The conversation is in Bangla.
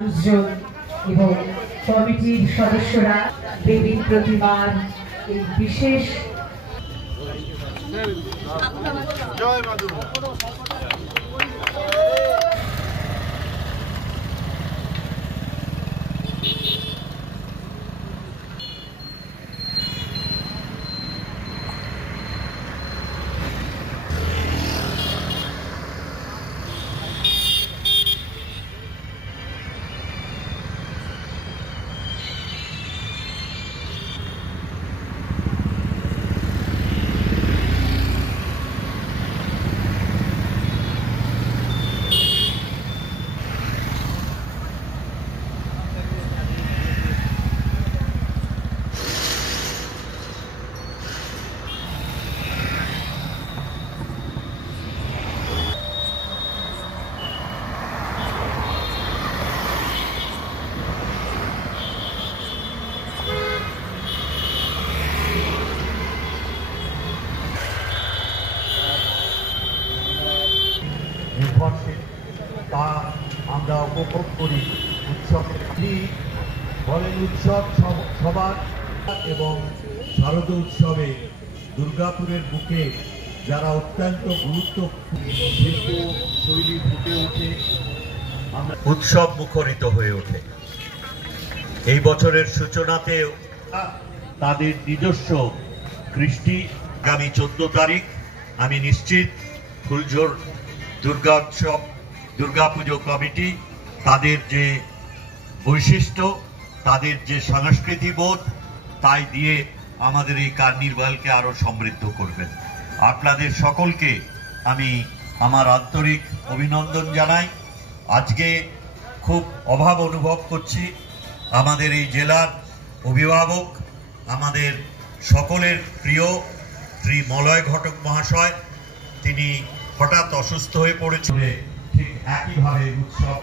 মানুষজন এবং কমিটির সদস্যরা দেবীর প্রতিমার এই বিশেষ জয় মা দুর্গা। নির্ভরশীল তা আমরা উপভোগ করি। উৎসবের বলেন উৎসব সবার এবং শারদ উৎসবে দুর্গাপুরের বুকে যারা অত্যন্ত গুরুত্বপূর্ণ শিল্প শৈলী ফুটে ওঠে, আমরা উৎসব মুখরিত হয়ে ওঠে। এই বছরের সূচনাতে তাদের নিজস্ব কৃষ্টি আগামী 14 তারিখ আমি নিশ্চিত ফুলঝোর দুর্গা উৎসব দুর্গাপুজো কমিটি তাদের যে বৈশিষ্ট্য, তাদের যে সংস্কৃতি বোধ, তাই দিয়ে আমাদের এই কার্নিভালকে আরো সমৃদ্ধ করবেন। আপনাদের সকলকে আমি আমার আন্তরিক অভিনন্দন জানাই। আজকে খুব অভাব অনুভব করছি। আমাদের এই জেলার অভিভাবক, আমাদের সকলের প্রিয় শ্রী মলয় ঘটক মহাশয়, তিনি হঠাৎ অসুস্থ হয়ে পড়েছিলেন। ঠিক একইভাবে উৎসব